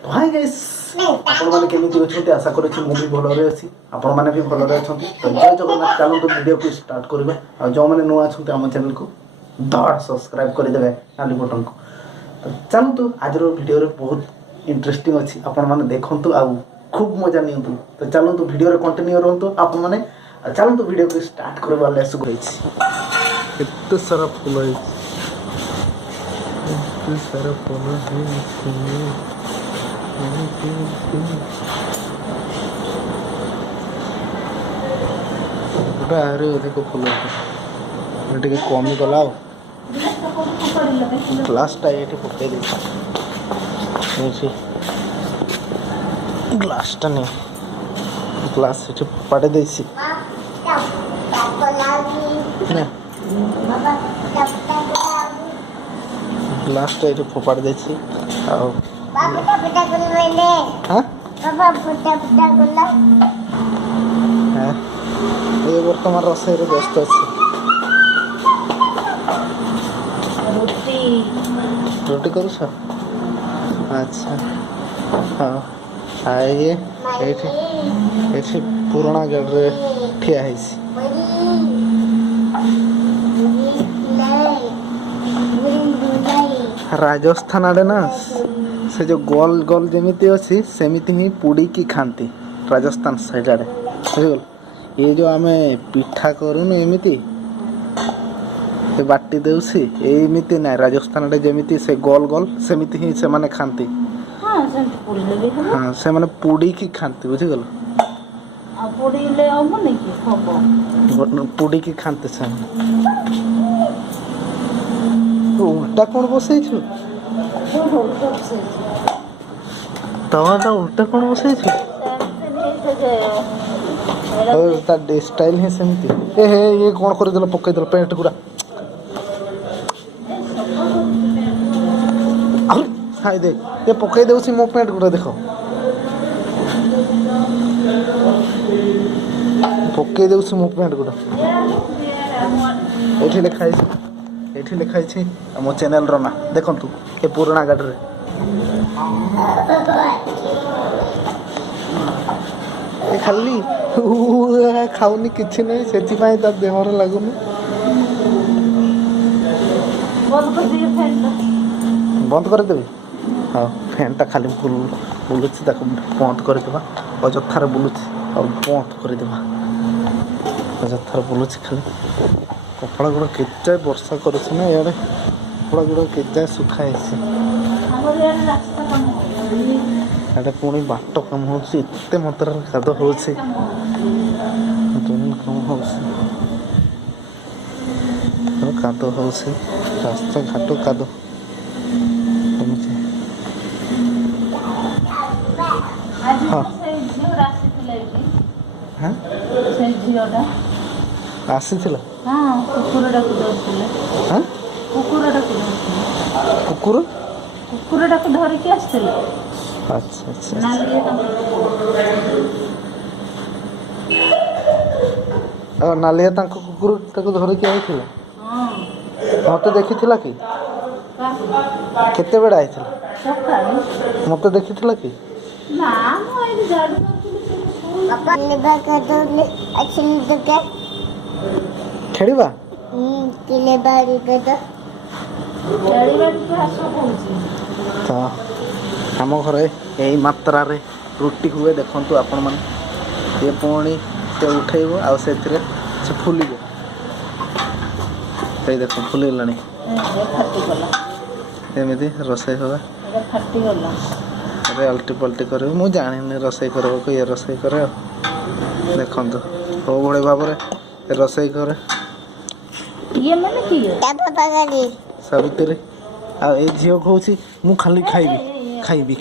तो hi guys आपण माने केमिति अछंती आशा करूछि मु भी भलरे अछि आपण माने भी भलरे अछंती तो जय जगन्नाथ चलो तो वीडियो को स्टार्ट करबे आ जो माने नुआ अछंती हम चैनल को धड़ सब्सक्राइब कर देबे नाली बटन को तो चलो तो आज रो वीडियो रे बहुत इंटरेस्टिंग अछि आपण माने देखंतु आ खूब मजा नियंतु तो चलो तो वीडियो रे कंटिन्यू रहंतु आपण माने चलो तो वीडियो को स्टार्ट करबा लेस गइछि एते सारा फूल है एते सारा फूल है ଆହୁରି ଅଧିକ ଫୁଲ ଟିକେ କମି ଗଲା ଆଉ ଗ୍ଲାସଟା ଏଇଠି ପକେଇ ଦେଇଛି ଗ୍ଲାସଟା ନେଇ ଗ୍ଲାସ ଏଠି ପାଡ଼ି ଦେଇଛି ଗ୍ଲାସଟା ଏଠି ଫୋପାଡ଼ି ଦେଇଛି ଆଉ ये बर्तमान रोषे व्यस्त अच्छे रोटी कर अच्छा हाँ ये पुराना गाड़ी ठिया है राजस्थान आड़े ना से जो गोल गोल जमीती अच्छी सेमिति ही पुड़ी की खाती राजस्थान साइड आड़े बुझीगल ये जो आम पिठा करूनु एमती बाटी देउसी एमती ना राजस्थान आड़े जमीती से गोल गोल सेमिति ही से माने खाती हाँ से माने पुड़ी की खाती बुझीगल पुड़ी की खाते से उल्टा कौन बसई तवा उल्टा कौन बसई स्टाइल है सेमती ए हे ये कौन कर देला पकई देला पेंट गुडा हाय देख ये पकई देउसी मो पेंट गुडा देखो पकई देउसी मो पेंट गुडा एठी लिखाई छी मो चैनल रो ना देखंतु ए पुराना गाड़ी रे ए खाली खाऊनी किछि नहीं सेति पाई त देहर लागुनी बंद कर देबी हां फैन ता खाली बुलुछि ताको बंद कर देबा अजथार बुलुछि और बंद कर देबा अजथार बुलुछि खाली कपड़ा गुड़ा केजाय वर्षा करुछि ना यार कपड़ा गुड़ा केजाय सुखाइछि एटा पुणी बाट कम होछि एते मात्रा कादो होछि कम होछि तो कादो होछि रास्ता घाट कादो हाँ हाँ आसीथिला हाँ कुकुरटा को धरथिले हाँ कुकुरटा को धरथिले कुकुर कुकुरटा को धरि के आस्थिले अच्छा अच्छा नालिया तांको कुकुर ताको धरि के आइथिला हां मते देखिथिला कि केते बेडा आइथिला सकाळे मते देखिथिला कि ना मो आइ झाडू करथिले पापा लेबा करदले अच्छी दुके खेड़ीबा किले बारी कत गाड़ी के आसो होउची तो आम घरे यही मात्रा रे रुटी हुए देखंतु आपण माने ये पुणी से उठेइबो आ से फुलिबो ए देखो फुली लानी फटी गला एमिति रसई होबा एटा फटी गला अरे अल्टी पल्टी करे मु जानिनी रसई करबो को ये रसई करे देखंतु हो बड़े बाबरे रसई करे ये माने की पापा पगारी सावित्री आ ए झियो कहूची मु खाली खाइबी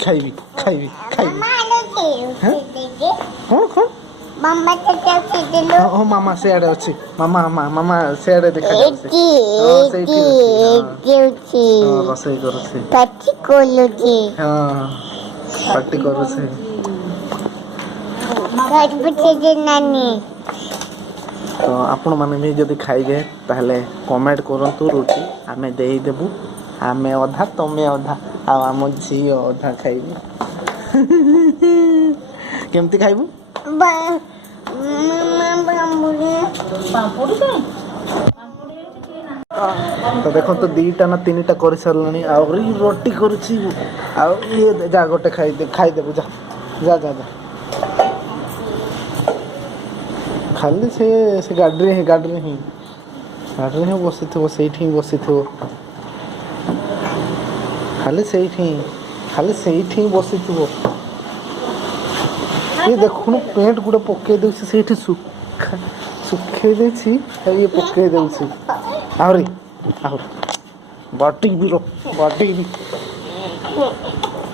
माने के कौन मम्मा के क्या दिलो ओ मामा से आड़े अछि मामा से आड़े देखा जाउछि एकी रसई करूछि पाटी कोलोजी हां पार्टी करूछि घर बच्चे जे नानी तो आपण माने भी जदी खाइबे ताहले कमेंट करंतु रोटी आमे देई देबु आमे अधा तमे अधा आ हम झी अधा खाइबे କେମିତି ଖାଇବୁ? ପାମ୍ପଡ଼ କାଇଁ? ପାମ୍ପଡ଼ ଏଇଠି କିଏ ନା? ତ ଦେଖନ୍ତୁ 2ଟା ନା 3ଟା କରିସାରିଲାଣି ଆହୁରି ରୁଟି କରୁଛି ଆଉ ଇଏ ଯା ଗୋଟେ ଖାଇଦେବୁ ଯା ଯା ଯା ଯା ଖାଲି ସେ ଗାଡ଼ିରେ ହିଁ ବସିଥିବ ସେଇଠି ହିଁ ବସିଥିବ ଖାଲି ସେଇଠି ହିଁ ବସିଥିବ ଇଏ ଦେଖୁନୁ ପ୍ୟାଣ୍ଟ ଗୋଟେ ପକେଇ ଦେଉଛି ସେଇଠି ଶୁଖେଇ ଦେଇଛି ଇଏ ପକେଇ ଦେଉଛି ଆହୁରି ବାଟିକି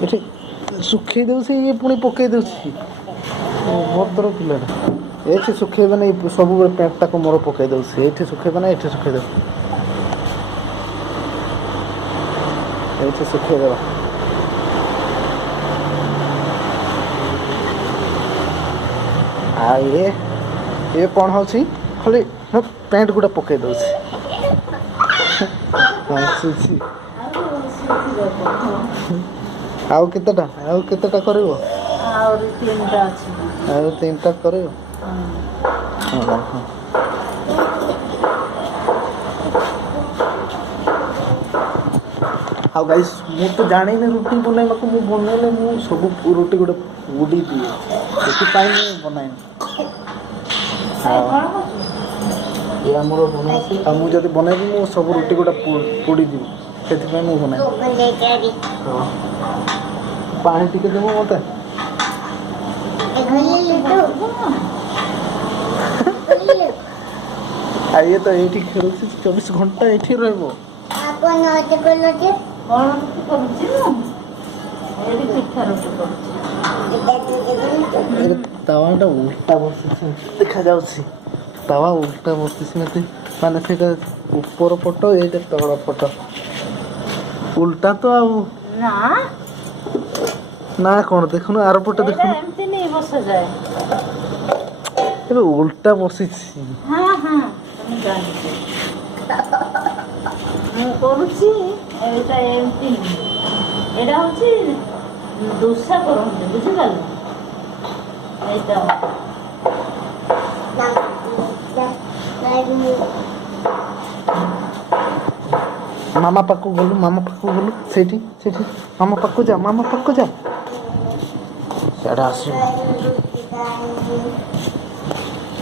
ଏଠି ଶୁଖେଇ ଦେଉଛି ଇଏ ପୁଣି ପକେଇ ଦେଉଛି ଭଦ୍ର ପିଲାଟା ଏଇଠି ଶୁଖେଇବେ ନା ସବୁବେଳେ ପ୍ୟାଣ୍ଟଟାକୁ ମୋର ପକେଇ ଦେଉଛି ଏଇଠି ଶୁଖେଇବେ ନା ଏଇଠି ଶୁଖେଇ ଦେବ ଏଇଠି ଶୁଖେଇଦେବା ଆଉ ଇଏ କ'ଣ ହେଉଛି ଖାଲି ପ୍ୟାଣ୍ଟ ଗୁଡ଼ା ପକେଇ ଦେଉଛି ଆଉ କେତେଟା କରିବ? ଆହୁରି 3ଟା ଅଛି। ଆଉ 3ଟା କରିବ? ଆଉ ଗାଇସ୍ ମୁଁ ତ ଜାଣିନି ରୁଟି ବନେଇବାକୁ ମୁଁ ବନେଇଲେ ମୁଁ ସବୁ ରୁଟି ଗୋଟେ ପୋଡ଼ି ଦିଏ ସେଥିପାଇଁ ମୁଁ ବନାଏନି ଇଏ ଆମର ବନାଉଛି ଆଉ ମୁଁ ଯଦି ବନେଇବି ମୁଁ ସବୁ ରୁଟି ଗୋଟେ ପୋଡ଼ିଯିବି ସେଥିପାଇଁ ମୁଁ ବନାଏ ପାଣି ଟିକେ ଦେବ ମୋତେ ଆଉ ଇଏ ତ ଏଇଠି ଖେଳୁଛି 24 ଘଣ୍ଟା ଏଇଠି ରହିବ କ'ଣ ରୁଟି କରୁଛି ମୁଁ? ଏଇଠି ପିଠା ରୁଟି କରୁଛି। ତାୱାଟା ଉଲ୍ଟା ବସିଛି ଦେଖାଯାଉଛି ତାୱା ଉଲ୍ଟା ବସିଛି ମାନେ ସେଇଟା ଉପର ପଟ ଏଇଟା ତଳ ପଟ ଉଲ୍ଟା ତ ଆଉ ନା କ'ଣ ଦେଖୁନୁ ଆର ପଟେ ଦେଖୁନୁ ଏମିତି ନେଇ ବସାଯାଏ। ଏବେ ଉଲ୍ଟା ବସିଛି ହଁ ମୁଁ ଜାଣିଛି ମୁଁ କରୁଛି ଏଇଟା ଏମିତି ଏଇଟା ହେଉଛି ଦୋସା କରନ୍ତି ବୁଝିପାରିଲ ଏଇଟା ମାମା ପାଖକୁ ଗଲୁ ସେଇଠି ମାମା ପାଖକୁ ଯା ସିଆଡ଼େ ଆସିବୁ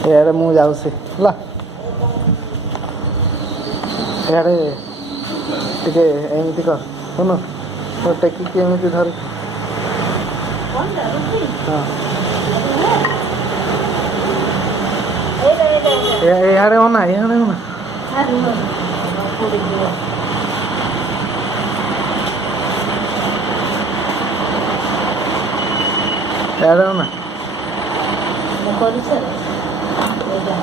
ଇଆଡ଼େ ମୁଁ ଯାଉଛି ହେଲା ଇଆଡ଼େ ଟିକେ ଏମିତି କର ଶୁଣୁ ଟେକିକି ଏମିତି ଧରି ହଁ ଇଆଡ଼େ ଅନା ଇଆଡ଼େ ଅନା ମୁଁ କରିସାରେ ଏଇଟା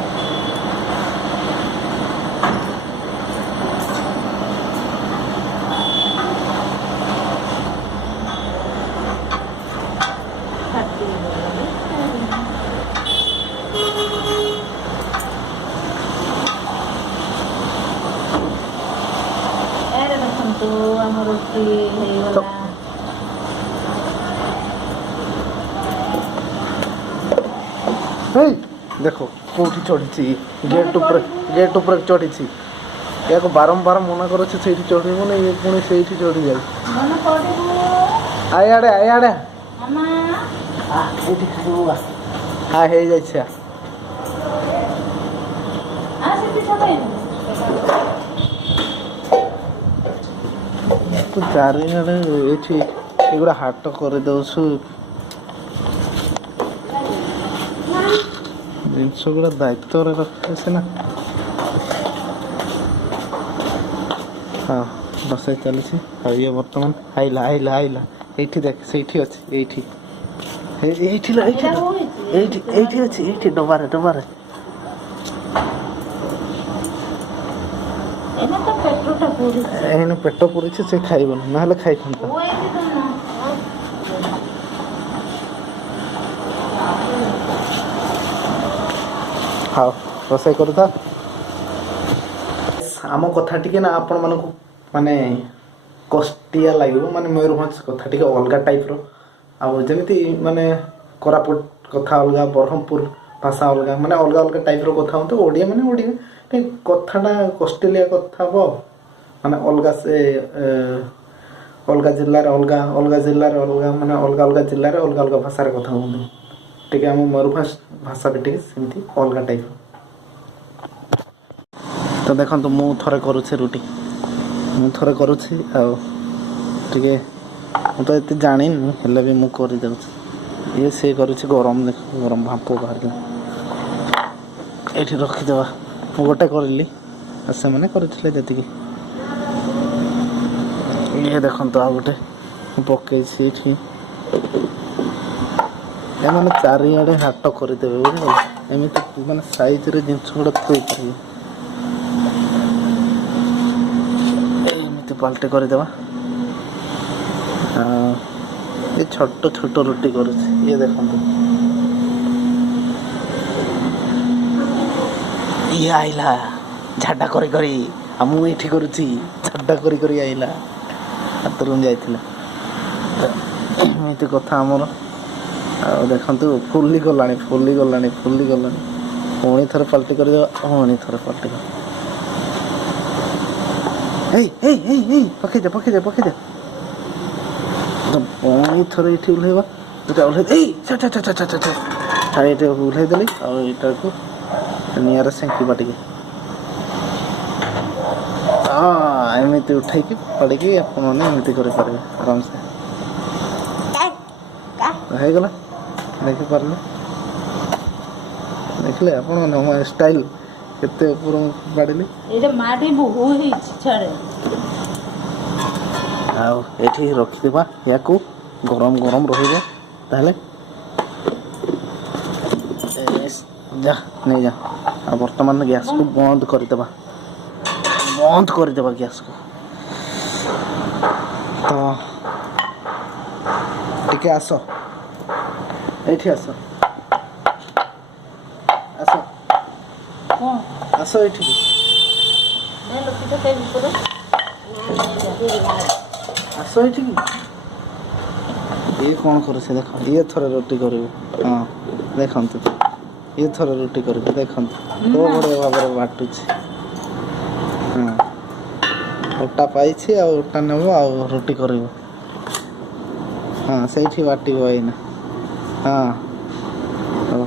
ଦେଖନ୍ତୁ ଆମ ରୁଟି ହେଇଗଲା ଦେଖ କେଉଁଠି ଚଢ଼ିଛି ଗେଟ୍ ଉପରେ ଚଢ଼ିଛି ୟାକୁ ବାରମ୍ବାର ମନା କରୁଛି ସେଇଠି ଚଢ଼ିବନି ଇଏ ପୁଣି ସେଇଠି ଚଢ଼ି ଯାଉଛି ଆଇଆଡ଼େ ଏଇଠି ଖାଇବୁ ହେଇଯାଇଛି ତୁ ଚାରିଆଡ଼େ ଏଇଠି ଏଗୁଡ଼ା ହାଟ କରିଦେଉଛୁ ଜିନିଷ ଗୁଡ଼ା ଦାୟିତ୍ୱରେ ରଖିଲେ ସିନା ହଁ ରୋଷେଇ ଚାଲିଛି ଆଉ ଇଏ ବର୍ତ୍ତମାନ ଆଇଲା ଏଇଠି ଦେଖ ସେଇଠି ଅଛି ଏଇଠି ଅଛି ଏଇଠି ଡବାରେ ଏଇନେ ପେଟ ପୁରିଛି ସେ ଖାଇବନି ନହେଲେ ଖାଇଥାନ୍ତା ହଉ ରୋଷେଇ କରୁଥା ଆମ କଥା ଟିକେ ନା ଆପଣମାନଙ୍କୁ ମାନେ କଷ୍ଟିଆ ଲାଗିବ ମାନେ ମୟୂରଭଞ୍ଜ କଥା ଟିକେ ଅଲଗା ଟାଇପ୍ର ଆଉ ଯେମିତି ମାନେ କୋରାପୁଟ କଥା ଅଲଗା, ବ୍ରହ୍ମପୁର ଭାଷା ଅଲଗା, ମାନେ ଅଲଗା ଅଲଗା ଟାଇପ୍ର କଥା ହୁଅନ୍ତୁ। ଓଡ଼ିଆ ମାନେ ଓଡ଼ିଆ, କାହିଁ କଥାଟା କଷ୍ଟିଲିଆ କଥା ହବ, ମାନେ ଅଲଗା ସେ ଅଲଗା ଜିଲ୍ଲାରେ ଅଲଗା, ଅଲଗା ଜିଲ୍ଲାରେ ଅଲଗା, ମାନେ ଅଲଗା ଅଲଗା ଜିଲ୍ଲାରେ ଅଲଗା ଅଲଗା ଭାଷାରେ କଥା ହୁଅନ୍ତି। ଟିକେ ଆମ ମୟୂରଭଞ୍ଜ ଭାଷା ବି ଟିକେ ସେମିତି ଅଲଗା ଟାଇପ୍ର। ତ ଦେଖନ୍ତୁ ମୁଁ ଥରେ କରୁଛି ରୁଟି, ମୁଁ ଥରେ କରୁଛି ଆଉ ଟିକେ ମୁଁ ତ ଏତେ ଜାଣିନି, ହେଲେ ବି ମୁଁ କରିଦେଉଛି। ଇଏ ସିଏ କରୁଛି ଗରମ, ଦେଖ ଗରମ ଭାପ ବାହାରିଲା। ଏଇଠି ରଖିଦେବା, ମୁଁ ଗୋଟେ କରିଲି ଆଉ ସେମାନେ କରିଥିଲେ ଯେତିକି। ଇଏ ଦେଖନ୍ତୁ ଆଉ ଗୋଟେ ମୁଁ ପକେଇଛି ଏଇଠି। ଏମାନେ ଚାରିଆଡ଼େ ହାଟ କରିଦେବେ ବୁଝିପାରିଲେ, ଏମିତି ମାନେ ସାଇଜରେ ଜିନିଷ ଗୁଡ଼ା ଥୋଇପାରିବେ। ଏମିତି ପାଲଟି କରିଦେବା। ଏ ଛୋଟ ଛୋଟ ରୁଟି କରୁଛି, ଇଏ ଦେଖନ୍ତୁ। ଇଏ ଆଇଲା ଝାଡ଼ା କରି କରି, ଆଉ ମୁଁ ଏଇଠି କରୁଛି ଝାଡ଼ା କରି କରି ଆଇଲା, ହାତରୁ ଯାଇଥିଲା। ଏମିତି କଥା ଆମର। ଆଉ ଦେଖନ୍ତୁ ଫୁଲି ଗଲାଣି, ଫୁଲି ଗଲାଣି, ଫୁଲି ଗଲାଣି। ପୁଣି ଥରେ ପାଲଟି କରିଦେବା, ପୁଣି ଥରେ ପାଲଟି କରିବା। ଏଇ ପକେଇଦେ ପକେଇଦେ ପକେଇଦେ। ପୁଣି ଥରେ ଏଇଠି ଓହ୍ଲେଇବା, ଏଇଟା ଓହ୍ଲେଇ ଏଇ ଏଇଟା ଓହ୍ଲେଇ ଦେଲି। ଆଉ ଏଇଟାକୁ ନିଆଁରେ ସେଙ୍କିବା ଟିକେ। ହଁ ଏମିତି ଉଠେଇକି ପଡ଼ିକି ଆପଣମାନେ ଏମିତି କରିପାରିବେ ଆରାମସେ। ହେଇଗଲା, ଦେଖିପାରିଲେ, ଦେଖିଲେ ଆପଣ ମୋ ଷ୍ଟାଇଲ୍ କେତେ ଉପର ବାଡ଼ିଲି। ଏଇଟା ମାଟି ବହୁ ହେଇଛି ଛାଡେ। ଆଉ ଏଠି ରଖିଦେବା, ୟାକୁ ଗରମ ଗରମ ରହିବ। ତାହେଲେ ଯା ନେଇଯା। ଆଉ ବର୍ତ୍ତମାନ ଗ୍ୟାସ୍କୁ ବନ୍ଦ କରିଦେବା, ବନ୍ଦ କରିଦେବା ଗ୍ୟାସ୍କୁ। ତ ଟିକେ ଆସ, ଏଇଠି ଆସ, ଆସ କଣ ଆସ ଏଇଠିକି। ଆସ ଏଇଠିକି। ଇଏ କ'ଣ କରୁছে ଦେଖ, ଇଏ ଥରେ ରୁଟି କରିବ। ହଁ ଦେଖନ୍ତୁ, ଇଏ ଥରେ ରୁଟି କରିବ, ଦେଖନ୍ତୁ କୋଉ ବଢ଼ିଆ ଭାବରେ ବାଟୁଛି। ହଁ ଅଟା ପାଇଛି, ଆଉ ଅଟା ନେବ ଆଉ ରୁଟି କରିବ। ହଁ ସେଇଠି ବାଟିବ ଏଇନା। ହଁ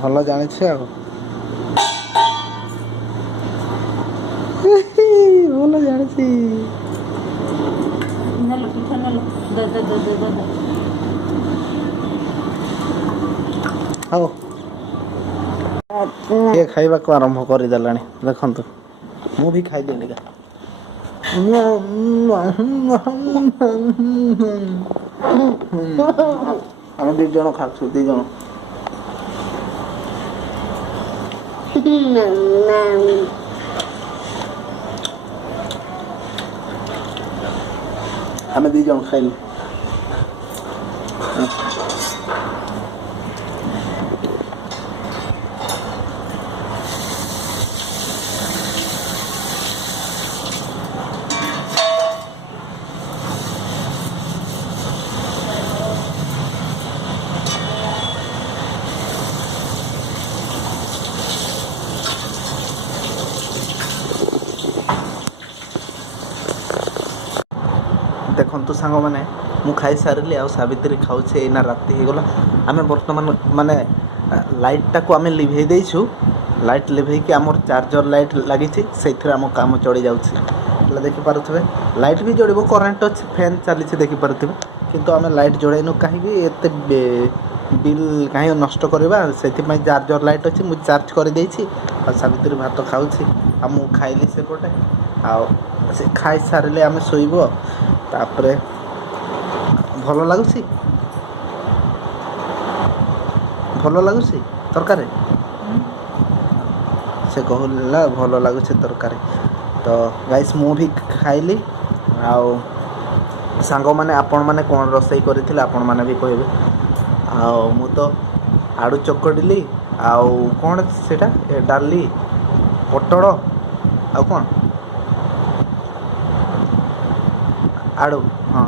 ଭଲ ଜାଣିଛି ଆଉ। ଭଲ ଜାଣିଛି। ନେଲ ପିଠା ନେଲ, ଦେ। ହଉ ଇଏ ଖାଇବାକୁ ଆରମ୍ଭ କରିଦେଲାଣି, ଦେଖନ୍ତୁ। ମୁଁ ବି ଖାଇଦେଲି। ଆମେ 2 ଜଣ ଖାଉଛୁ, 2 ଜଣ। ଆମେ 2 ଜଣ ଖାଇଲୁ। ଦେଖନ୍ତୁ ସାଙ୍ଗମାନେ, ମୁଁ ଖାଇସାରିଲି ଆଉ ସାବିତ୍ରୀ ଖାଉଛି। ଏଇନା ରାତି ହେଇଗଲା। ଆମେ ବର୍ତ୍ତମାନ ମାନେ ଲାଇଟ୍ଟାକୁ ଆମେ ଲିଭେଇ ଦେଇଛୁ। ଲାଇଟ୍ ଲିଭେଇକି ଆମର ଚାର୍ଜର ଲାଇଟ୍ ଲାଗିଛି, ସେଇଥିରେ ଆମ କାମ ଚଳିଯାଉଛି। ହେଲେ ଦେଖିପାରୁଥିବେ ଲାଇଟ୍ ବି ଜଳିବ, କରେଣ୍ଟ ଅଛି, ଫ୍ୟାନ୍ ଚାଲିଛି ଦେଖିପାରୁଥିବେ। କିନ୍ତୁ ଆମେ ଲାଇଟ୍ ଜଳେଇନୁ, କାହିଁକି ଏତେ ବିଲ୍ କାହିଁ ନଷ୍ଟ କରିବା, ସେଥିପାଇଁ ଚାର୍ଜର ଲାଇଟ୍ ଅଛି, ମୁଁ ଚାର୍ଜ କରିଦେଇଛି। ଆଉ ସାବିତ୍ରୀ ଭାତ ଖାଉଛି, ଆଉ ମୁଁ ଖାଇଲି ସେପଟେ। ଆଉ ସେ ଖାଇସାରିଲେ ଆମେ ଶୋଇବୁ। ତାପରେ ଭଲ ଲାଗୁଛି, ଭଲ ଲାଗୁଛି ତରକାରୀ। ସେ କହିଲା ଭଲ ଲାଗୁଛି ତରକାରୀ। ତ ଗାଇସ୍ ମୁଁ ବି ଖାଇଲି। ଆଉ ସାଙ୍ଗମାନେ ଆପଣମାନେ କ'ଣ ରୋଷେଇ କରିଥିଲେ ଆପଣମାନେ ବି କହିବେ। ଆଉ ମୁଁ ତ ଆଳୁ ଚକଟିଲି, ଆଉ କ'ଣ ସେଇଟା ଡାଲି, ପୋଟଳ, ଆଉ କ'ଣ ଆଳୁ, ହଁ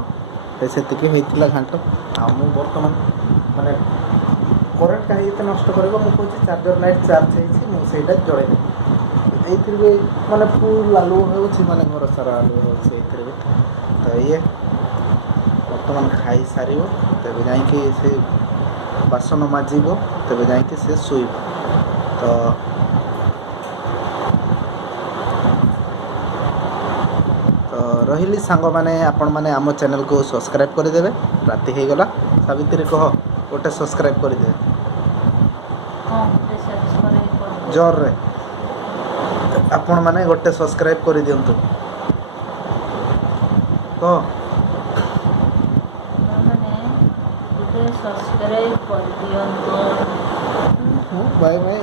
ସେତିକି ହେଇଥିଲା ଘାଣ୍ଟ। ଆଉ ମୁଁ ବର୍ତ୍ତମାନ ମାନେ କରେଣ୍ଟ କାହିଁ ଏତେ ନଷ୍ଟ କରିବ ମୁଁ କହୁଛି ଚାର୍ଜର ଲାଇଟ୍ ଚାର୍ଜ ହେଇଛି ମୁଁ ସେଇଟା ଜଳେଇବି ଏଇଥିରେ ବି ମାନେ ଫୁଲ୍ ଆଲୁଅ ହେଉଛି ମାନେ ଘର ସାରା ଆଲୁଅ ହେଉଛି ଏଇଥିରେ ବି ତ ଇଏ ବର୍ତ୍ତମାନ ଖାଇସାରିବ ତେବେ ଯାଇକି ସେ ବାସନ ମାଜିବ ତେବେ ଯାଇକି ସେ ଶୋଇବ ତ ରହିଲି ସାଙ୍ଗମାନେ ଆପଣମାନେ ଆମ ଚ୍ୟାନେଲକୁ ସବସ୍କ୍ରାଇବ୍ କରିଦେବେ ରାତି ହେଇଗଲା ସାବିତ୍ରୀ କହ ଗୋଟେ ସବସ୍କ୍ରାଇବ୍ କରିଦେବେ ଜୋରରେ ଆପଣମାନେ ଗୋଟେ ସବସ୍କ୍ରାଇବ୍ କରିଦିଅନ୍ତୁ କହ ସବସ୍କ୍ରାଇବ୍ କରିଦିଅନ୍ତୁ ବାଇ ବାଇ